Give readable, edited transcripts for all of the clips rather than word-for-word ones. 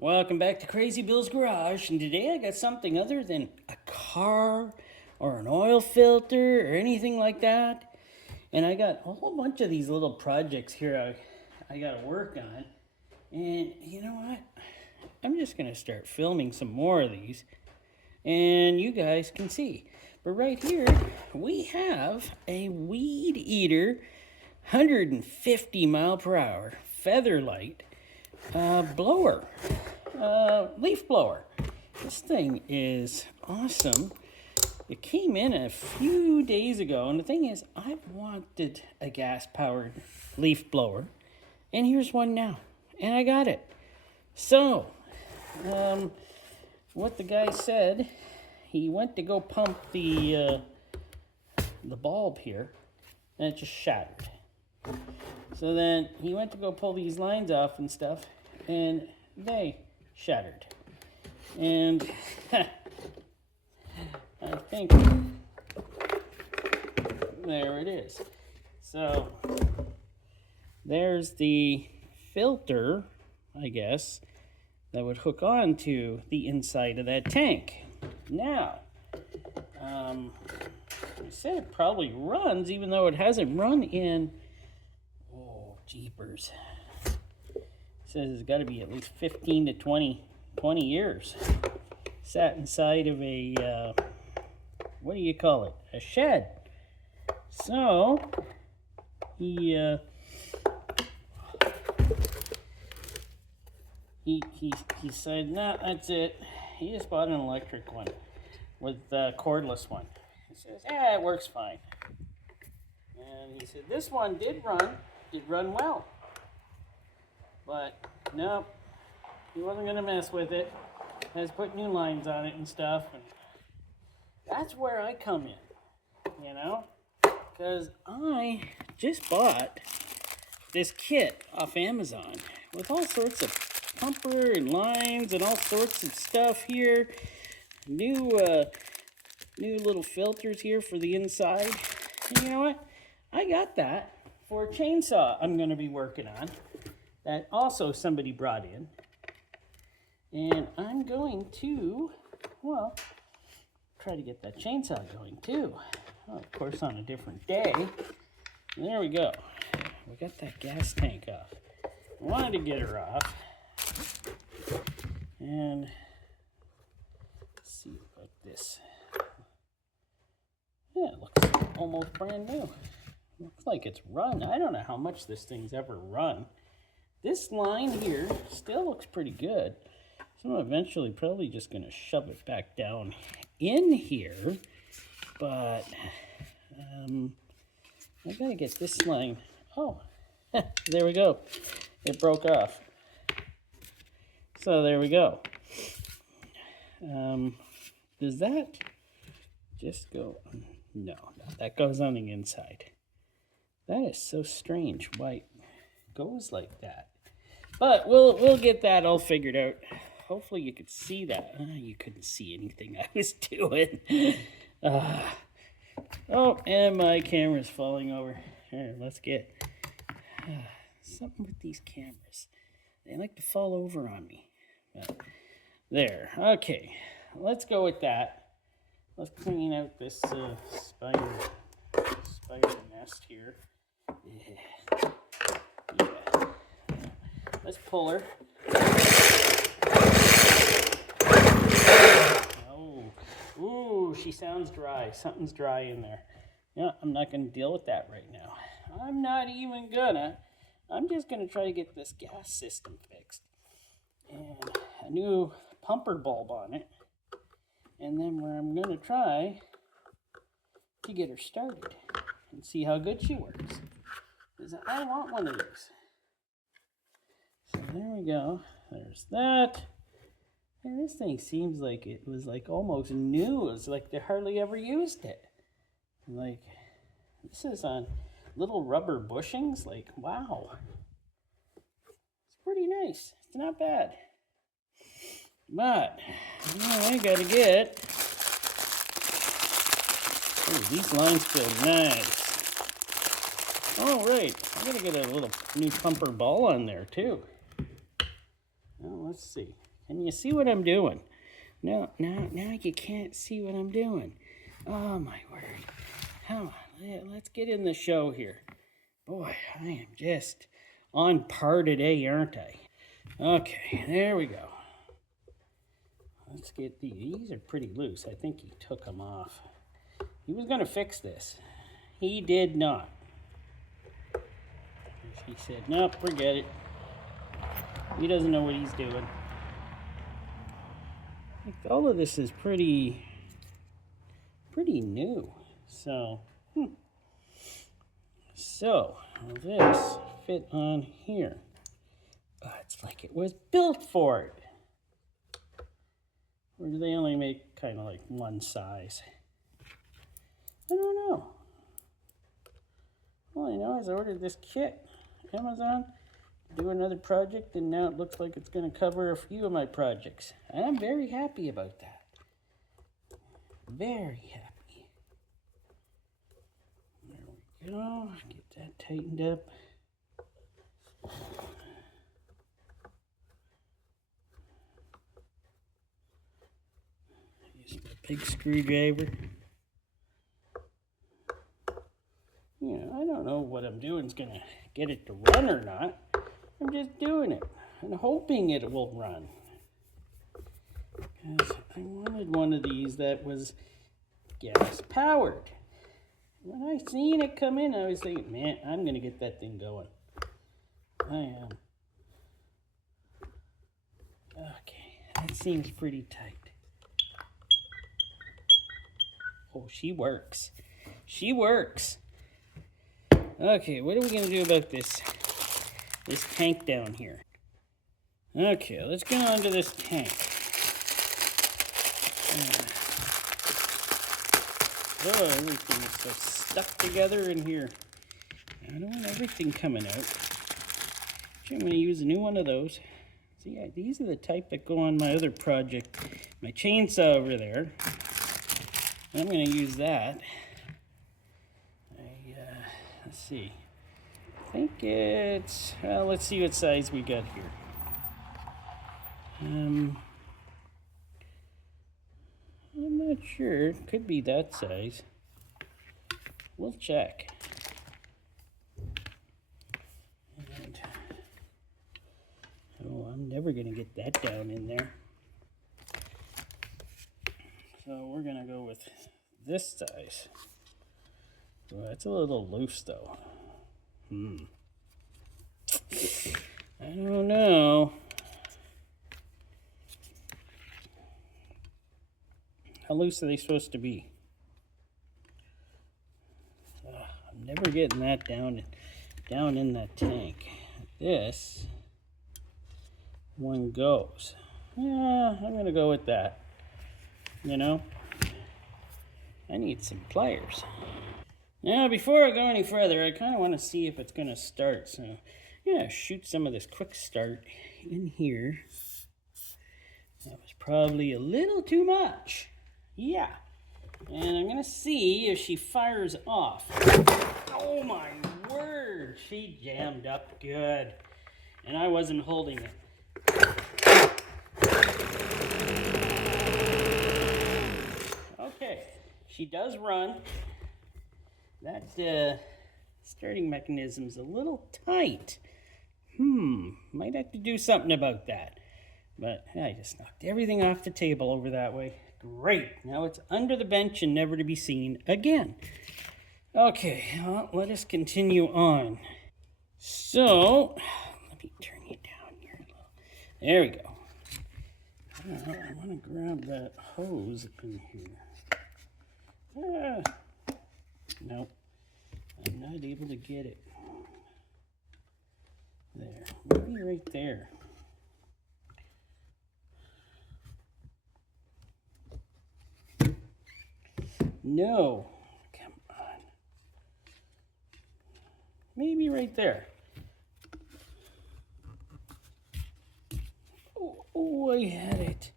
Welcome back to Crazy Bill's Garage, and today I got something other than a car or an oil filter or anything like that. And I got a whole bunch of these little projects here I got to work on. And you know what? I'm just going to start filming some more of these, and you guys can see. But right here, we have a Weed Eater 150 mile per hour Featherlight blower, leaf blower. This thing is awesome. It came in a few days ago, and the thing is, I've wanted a gas-powered leaf blower, and here's one now, and I got it. So, what the guy said, he went to go pump the bulb here, and it just shattered. So then he went to go pull these lines off and stuff, and they shattered. And I think there it is. So there's the filter, I guess, that would hook on to the inside of that tank. Now, I said it probably runs, even though it hasn't run in, oh, jeepers. It says it's got to be at least 15 to 20 years. Sat inside of a, what do you call it? A shed. So, he said, nah, that's it. He just bought an electric one with a cordless one. He says, yeah, it works fine. And he said, this one did run well. But, no, he wasn't going to mess with it. Has put new lines on it and stuff. And that's where I come in, you know? Because I just bought this kit off Amazon with all sorts of pumper and lines and all sorts of stuff here. New little filters here for the inside. And you know what? I got that for a chainsaw I'm going to be working on that also somebody brought in. And I'm going to, well, try to get that chainsaw going too. Well, of course, on a different day. And there we go. We got that gas tank off. I wanted to get her off. And let's see, like this. Yeah, it looks almost brand new. Looks like it's run. I don't know how much this thing's ever run. This line here still looks pretty good. So I'm eventually probably just going to shove it back down in here. But I got to get this line. Oh, there we go. It broke off. So there we go. Does that just go? No, that goes on the inside. That is so strange why it goes like that. But we'll get that all figured out. Hopefully you could see that. You couldn't see anything I was doing. Oh, and my camera's falling over. Here, let's get something with these cameras. They like to fall over on me. There. Okay. Let's go with that. Let's clean out this spider nest here. Yeah. Let's pull her. Oh. Ooh, she sounds dry. Something's dry in there. Yeah, I'm not going to deal with that right now. I'm not even gonna. I'm just going to try to get this gas system fixed. And a new pumper bulb on it. And then where I'm going to try to get her started and see how good she works. Because I want one of these. So there we go. There's that. And this thing seems like it was like almost new. It's like they hardly ever used it. Like, this is on little rubber bushings. Like, wow. It's pretty nice. It's not bad. But, you know, I gotta get. Oh, these lines feel nice. Oh, right. I gotta get a little new pumper ball on there, too. Well, let's see. And you see what I'm doing. No, now you can't see what I'm doing. Oh my word. Come on, let's get in the show here. Boy, I am just on par today, aren't I? Okay, there we go. Let's get these are pretty loose. I think he took them off. He was going to fix this. He did not. He said, nope, forget it. He doesn't know what he's doing. I think all of this is pretty new. So, So, will this fit on here? Oh, it's like it was built for it. Or do they only make kind of like one size? I don't know. All I know is I ordered this kit, Amazon, to do another project, and now it looks like it's going to cover a few of my projects. And I'm very happy about that. Very happy. There we go. Get that tightened up. Use my big screwdriver. I don't know what I'm doing is going to get it to run or not. I'm just doing it and hoping it will run. Because I wanted one of these that was gas powered. When I seen it come in, I was thinking, man, I'm going to get that thing going. I am. Okay, that seems pretty tight. Oh, she works. She works. Okay, what are we going to do about this tank down here? Okay, let's get on to this tank. Oh, everything is so stuck together in here. I don't want everything coming out. Actually, I'm going to use a new one of those. See, these are the type that go on my other project, my chainsaw over there. I'm going to use that. Let's see. I think it's, well, let's see what size we got here. I'm not sure. It could be that size. We'll check. And, oh, I'm never going to get that down in there. So we're going to go with this size. Well, that's a little loose, though. I don't know. How loose are they supposed to be? I'm never getting that down in that tank. This one goes. Yeah, I'm going to go with that. I need some pliers. Now, before I go any further, I kind of want to see if it's going to start. So, I'm going to shoot some of this quick start in here. That was probably a little too much. Yeah. And I'm going to see if she fires off. Oh my word. She jammed up good. And I wasn't holding it. Okay. She does run. That starting mechanism's a little tight. Might have to do something about that. But I just knocked everything off the table over that way. Great. Now it's under the bench and never to be seen again. Okay, well, let us continue on. So, let me turn you down here a little. There we go. I want to grab that hose up in here. Nope, I'm not able to get it. There, maybe right there. No, come on. Maybe right there. Oh, I had it.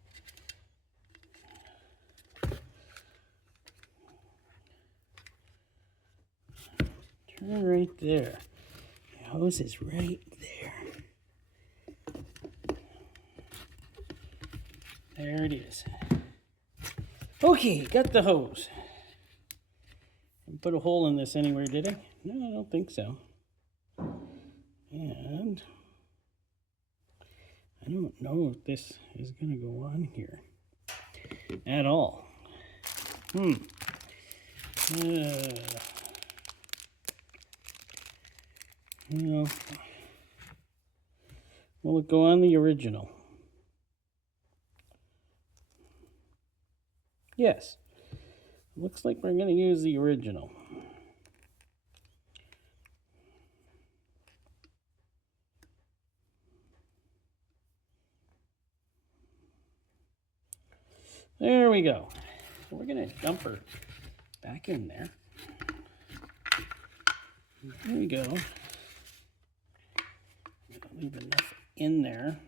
Turn right there. The hose is right there. There it is. Okay, got the hose. Didn't put a hole in this anywhere, did I? No, I don't think so. And I don't know if this is going to go on here at all. Well, will it go on the original? Yes. Looks like we're going to use the original. There we go. So we're going to dump her back in there. There we go. Leave enough in there.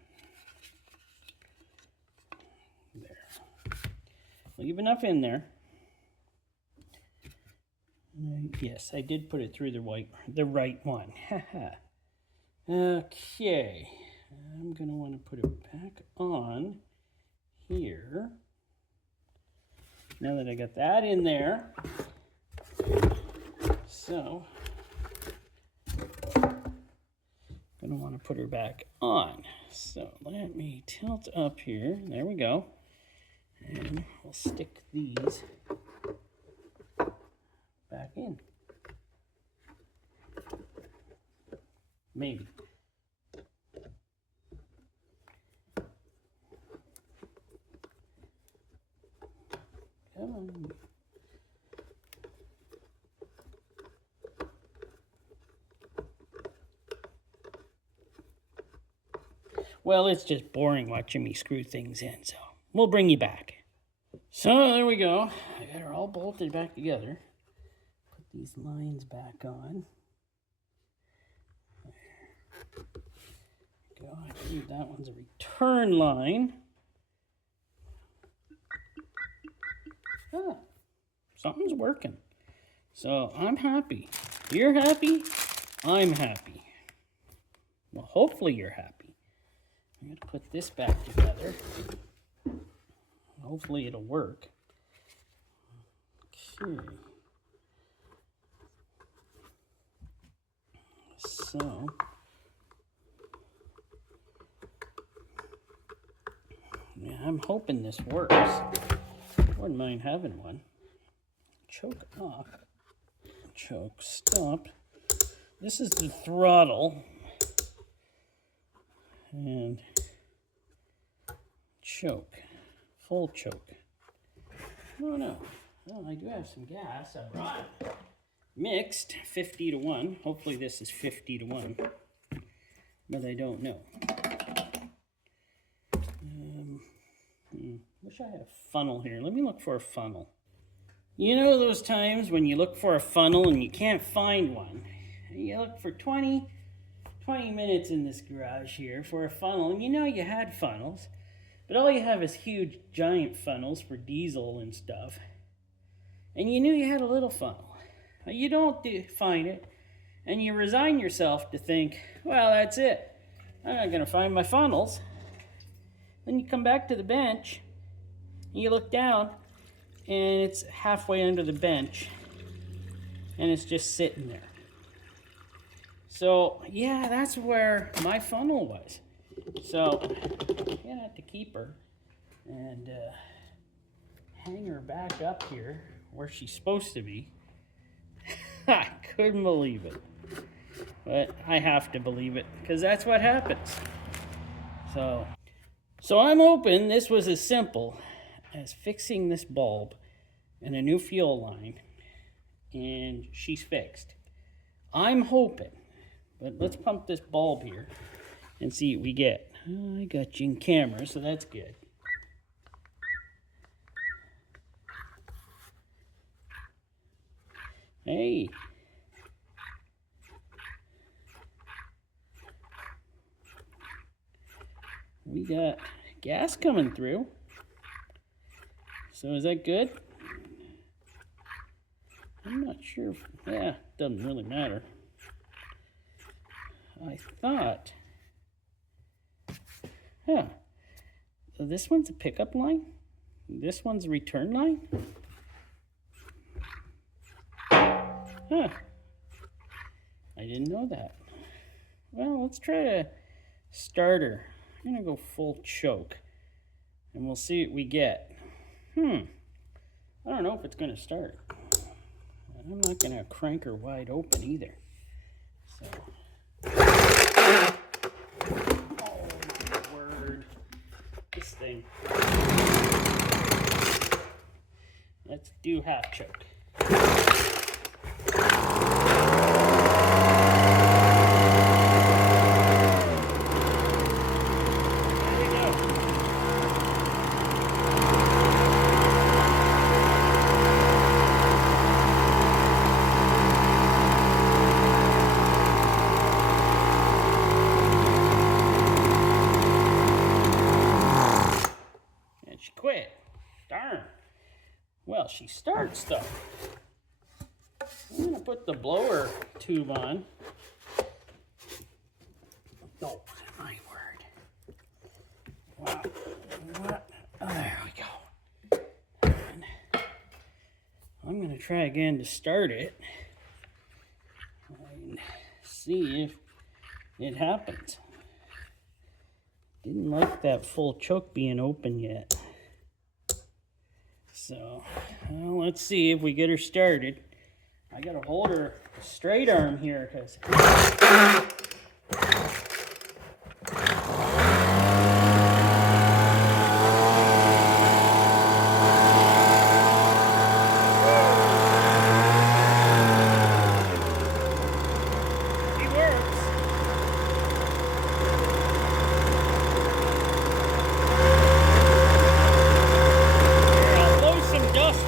There. Leave enough in there. Yes, I did put it through the right one. Okay. I'm going to want to put it back on here. Now that I got that in there. So, I'm going to want to put her back on. So, let me tilt up here. There we go. And we'll stick these back in. Maybe. Come on. Well, it's just boring watching me screw things in, so we'll bring you back. So there we go. I got her all bolted back together. Put these lines back on. There we go. I believe that one's a return line. Ah, something's working. So I'm happy. You're happy. I'm happy. Well, hopefully you're happy. I'm going to put this back together. Hopefully it'll work. Okay. So, yeah, I'm hoping this works. Wouldn't mind having one. Choke off. Choke stop. This is the throttle. And choke. Full choke. Oh no. Well, I do have some gas. I brought mixed 50 to 1. Hopefully this is 50 to 1. But I don't know. Wish I had a funnel here. Let me look for a funnel. You know those times when you look for a funnel and you can't find one? You look for 20 minutes in this garage here for a funnel, and you know you had funnels, but all you have is huge giant funnels for diesel and stuff. And you knew you had a little funnel. You don't find it, and you resign yourself to think, well, that's it. I'm not going to find my funnels. Then you come back to the bench, and you look down, and it's halfway under the bench, and it's just sitting there. So, yeah, that's where my funnel was. So, I'm gonna have to keep her and hang her back up here where she's supposed to be. I couldn't believe it. But I have to believe it, because that's what happens. So I'm hoping this was as simple as fixing this bulb and a new fuel line, and she's fixed. I'm hoping. But let's pump this bulb here and see what we get. Oh, I got you in camera, so that's good. Hey. We got gas coming through. So is that good? I'm not sure. Yeah, doesn't really matter. I thought, So this one's a pickup line. This one's a return line. Huh. I didn't know that. Well, let's try to start her. I'm gonna go full choke and we'll see what we get. I don't know if it's gonna start. I'm not gonna crank her wide open either. So. Oh my word. This thing. Let's do half choke. She quit. Darn. Well, she starts though. I'm gonna put the blower tube on. Oh, my word. Wow. What? Oh, there we go. And I'm gonna try again to start it and see if it happens. Didn't like that full choke being open yet. So, well, let's see if we get her started. I gotta hold her straight arm here because she works.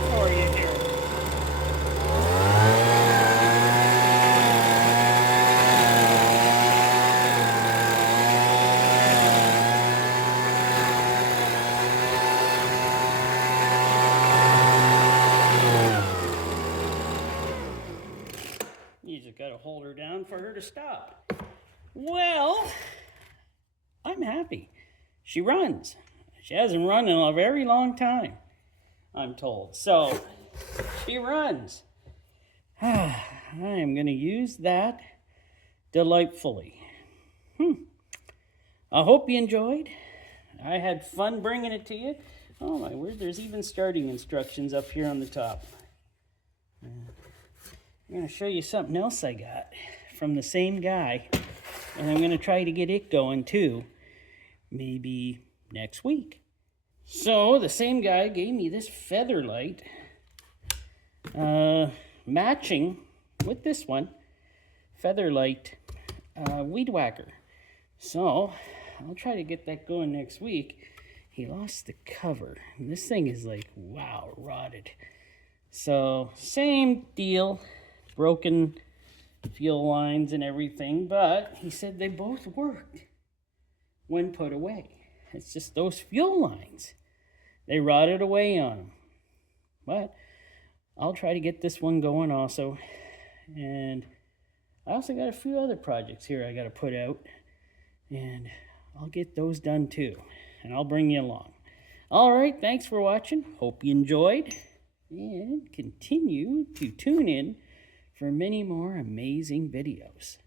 For you here. You just got to hold her down for her to stop. Well, I'm happy. She runs. She hasn't run in a very long time, I'm told. So, she runs. I am going to use that delightfully. I hope you enjoyed. I had fun bringing it to you. Oh my word, there's even starting instructions up here on the top. I'm going to show you something else I got from the same guy. And I'm going to try to get it going too. Maybe next week. So the same guy gave me this feather light, matching with this one, feather light weed whacker. So I'll try to get that going next week. He lost the cover. And this thing is like, wow, rotted. So same deal, broken fuel lines and everything, but he said they both worked when put away. It's just those fuel lines. They rotted away on them. But I'll try to get this one going also. And I also got a few other projects here I got to put out. And I'll get those done too. And I'll bring you along. All right, thanks for watching. Hope you enjoyed. And continue to tune in for many more amazing videos.